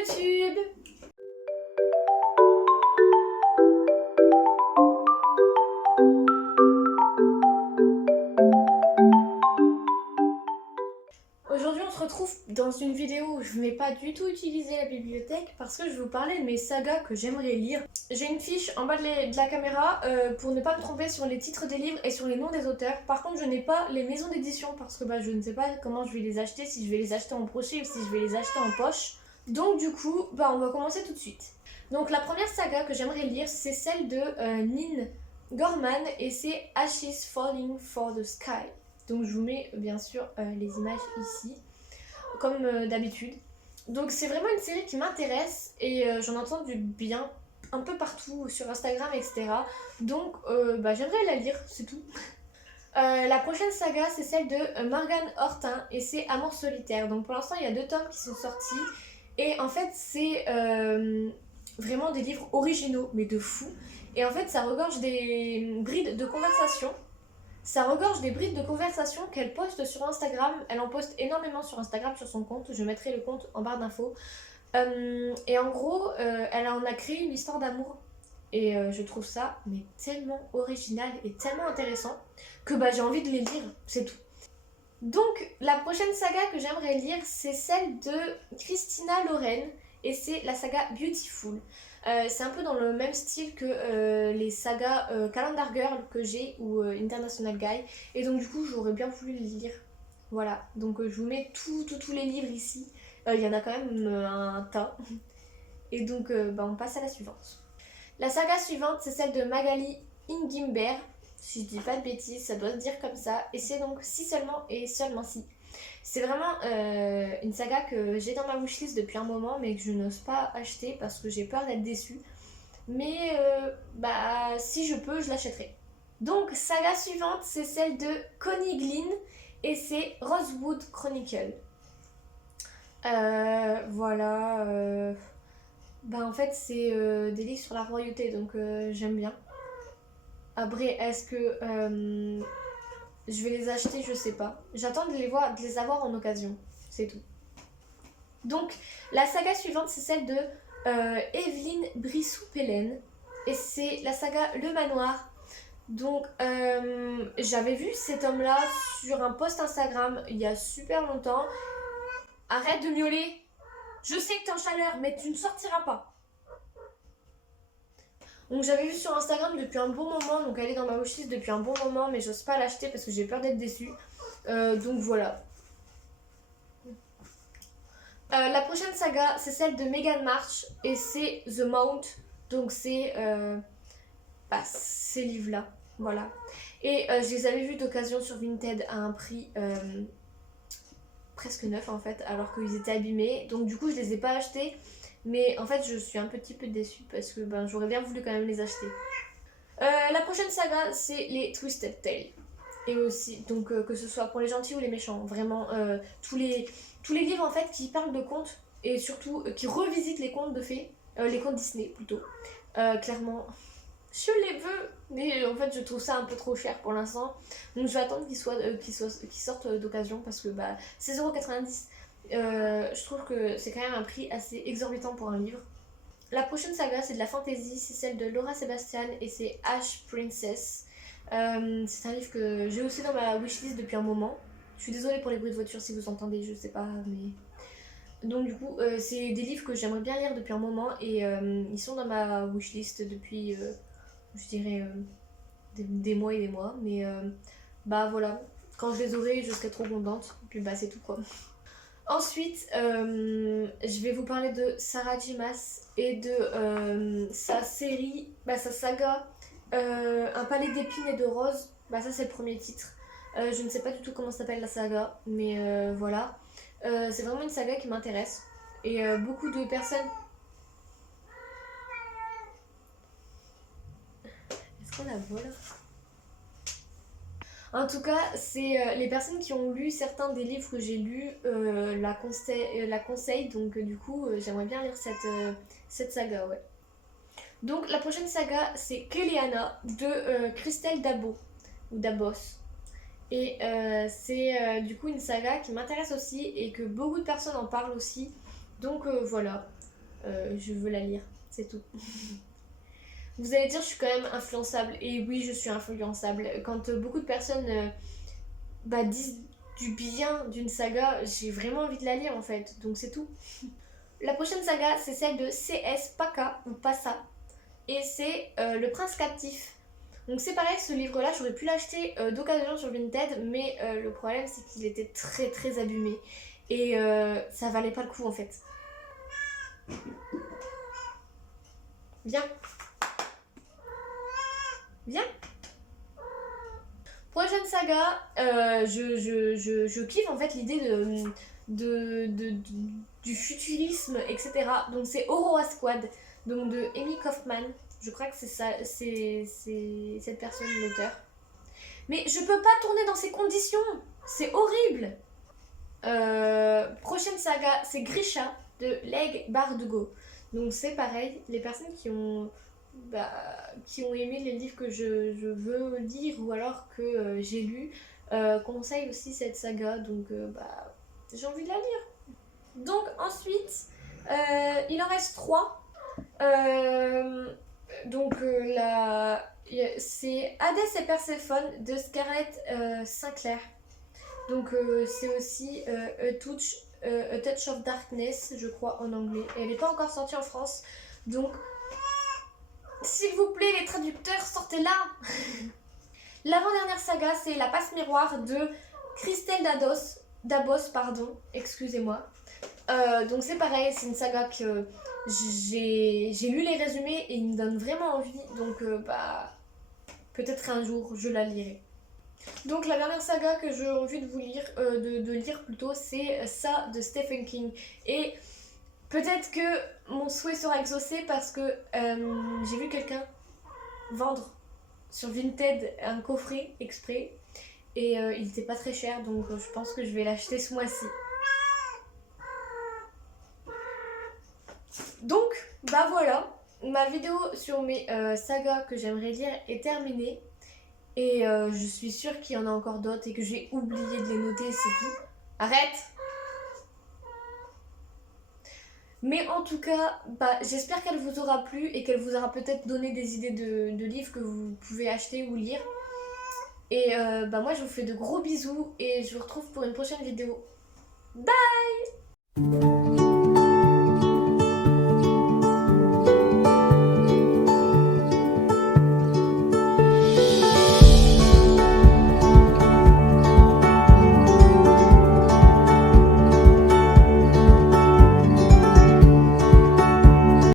YouTube! Aujourd'hui on se retrouve dans une vidéo où je ne vais pas du tout utiliser la bibliothèque parce que je vais vous parler de mes sagas que j'aimerais lire. J'ai une fiche en bas de la caméra pour ne pas me tromper sur les titres des livres et sur les noms des auteurs. Par contre je n'ai pas les maisons d'édition parce que je ne sais pas comment je vais les acheter, si je vais les acheter en brochet ou si je vais les acheter en poche. Donc du coup on va commencer tout de suite. Donc la première saga que j'aimerais lire c'est celle de Nin Gorman et c'est Ashes Falling for the Sky. Donc je vous mets bien sûr les images ici, comme d'habitude. Donc c'est vraiment une série qui m'intéresse et j'en entends du bien un peu partout sur Instagram, etc. Donc j'aimerais la lire, c'est tout. La prochaine saga c'est celle de Morgan Hortin et c'est Amour solitaire. Donc pour l'instant il y a 2 tomes qui sont sortis et en fait c'est vraiment des livres originaux mais de fou. Et en fait ça regorge des brides de conversation. Ça regorge des brides de conversation qu'elle poste sur Instagram. Elle en poste énormément sur Instagram, sur son compte. Je mettrai le compte en barre d'infos. Et en gros, elle en a créé une histoire d'amour. Et je trouve ça mais tellement original et tellement intéressant que j'ai envie de les lire, c'est tout. Donc la prochaine saga que j'aimerais lire, c'est celle de Christina Loren. Et c'est la saga Beautiful. C'est un peu dans le même style que les sagas Calendar Girl que j'ai ou International Guy. Et donc du coup j'aurais bien voulu les lire. Voilà, donc je vous mets tous les livres ici. Il y en a quand même un tas. Et donc on passe à la suivante. La saga suivante c'est celle de Magali Ingimberg. Si je dis pas de bêtises, ça doit se dire comme ça. Et c'est donc Si seulement et seulement si. C'est vraiment une saga que j'ai dans ma wishlist depuis un moment mais que je n'ose pas acheter parce que j'ai peur d'être déçue. Mais si je peux, je l'achèterai. Donc saga suivante c'est celle de Connie Glynn et c'est Rosewood Chronicle. Voilà. En fait c'est des livres sur la royauté donc j'aime bien. Après est-ce que je vais les acheter, je sais pas. J'attends de les avoir en occasion, c'est tout. Donc la saga suivante c'est celle de Evelyne Brissou-Pellen et c'est la saga Le Manoir. Donc j'avais vu cet homme-là sur un post Instagram il y a super longtemps. Arrête de miauler. Je sais que t'es en chaleur mais tu ne sortiras pas. Donc j'avais vu sur Instagram depuis un bon moment, donc elle est dans ma wishlist depuis un bon moment, mais j'ose pas l'acheter parce que j'ai peur d'être déçue. Donc voilà. La prochaine saga, c'est celle de Megan March et c'est The Mount. Donc c'est ces livres-là. Voilà. Et je les avais vus d'occasion sur Vinted à un prix presque neuf en fait, alors qu'ils étaient abîmés. Donc du coup, je les ai pas achetés. Mais en fait je suis un petit peu déçue parce que j'aurais bien voulu quand même les acheter. La prochaine saga c'est les Twisted Tales. Et aussi, donc que ce soit pour les gentils ou les méchants, vraiment tous les livres en fait qui parlent de contes et surtout qui revisitent les contes de fées, les contes Disney plutôt. Clairement, je les veux, mais en fait je trouve ça un peu trop cher pour l'instant. Donc je vais attendre qu'ils sortent d'occasion parce que 16,90€. Je trouve que c'est quand même un prix assez exorbitant pour un livre. La prochaine saga c'est de la fantasy, c'est celle de Laura Sebastian et c'est Ash Princess. C'est un livre que j'ai aussi dans ma wishlist depuis un moment. Je suis désolée pour les bruits de voiture si vous entendez, je sais pas, mais... Donc du coup, c'est des livres que j'aimerais bien lire depuis un moment et ils sont dans ma wishlist depuis, je dirais, des mois et des mois. Mais voilà, quand je les aurai, je serai trop contente. Puis c'est tout quoi. Ensuite, je vais vous parler de Sarah J. Maas et de sa série, sa saga Un palais d'épines et de roses. Ça c'est le premier titre. Je ne sais pas du tout comment s'appelle la saga, mais voilà. C'est vraiment une saga qui m'intéresse. Et beaucoup de personnes... Est-ce qu'on la voit là ? En tout cas, c'est les personnes qui ont lu certains des livres que j'ai lus la conseillent. Donc du coup, j'aimerais bien lire cette saga, ouais. Donc la prochaine saga, c'est Kéliana de Christelle Dabo, ou Dabos. Et du coup une saga qui m'intéresse aussi et que beaucoup de personnes en parlent aussi. Donc voilà. je veux la lire, c'est tout. Vous allez dire je suis quand même influençable, et oui je suis influençable. Quand beaucoup de personnes disent du bien d'une saga, j'ai vraiment envie de la lire en fait, donc c'est tout. La prochaine saga c'est celle de C.S. Paka ou Passa, et c'est Le Prince Captif. Donc c'est pareil, ce livre-là, j'aurais pu l'acheter d'occasion sur Vinted, mais le problème c'est qu'il était très très abîmé. Et ça valait pas le coup en fait. Viens. Viens. Prochaine saga, je kiffe en fait l'idée du futurisme, etc. Donc c'est Aurora Squad, donc de Amy Kaufman. Je crois que c'est ça, c'est cette personne l'auteur. Mais je peux pas tourner dans ces conditions, c'est horrible. Prochaine saga, c'est Grisha de Leg Bardugo. Donc c'est pareil, les personnes qui ont aimé les livres que je veux lire ou alors que j'ai lu conseillent aussi cette saga, donc j'ai envie de la lire. Donc ensuite, il en reste 3. C'est Hadès et Perséphone de Scarlett Sinclair. Donc c'est aussi A Touch of Darkness, je crois, en anglais. Et elle n'est pas encore sortie en France. Donc, s'il vous plaît, les traducteurs, sortez-la. L'avant-dernière saga, c'est La Passe-Miroir de Christelle Dabos, excusez-moi. Donc c'est pareil, c'est une saga que j'ai lu les résumés et il me donne vraiment envie. Donc peut-être un jour, je la lirai. Donc la dernière saga que j'ai envie de vous lire, de lire plutôt, c'est ça de Stephen King. Et peut-être que mon souhait sera exaucé parce que j'ai vu quelqu'un vendre sur Vinted un coffret exprès et il était pas très cher, donc je pense que je vais l'acheter ce mois-ci. Donc voilà, ma vidéo sur mes sagas que j'aimerais lire est terminée. Et je suis sûre qu'il y en a encore d'autres et que j'ai oublié de les noter, c'est tout. Arrête! Mais en tout cas, j'espère qu'elle vous aura plu et qu'elle vous aura peut-être donné des idées de livres que vous pouvez acheter ou lire. Et moi je vous fais de gros bisous et je vous retrouve pour une prochaine vidéo. Bye!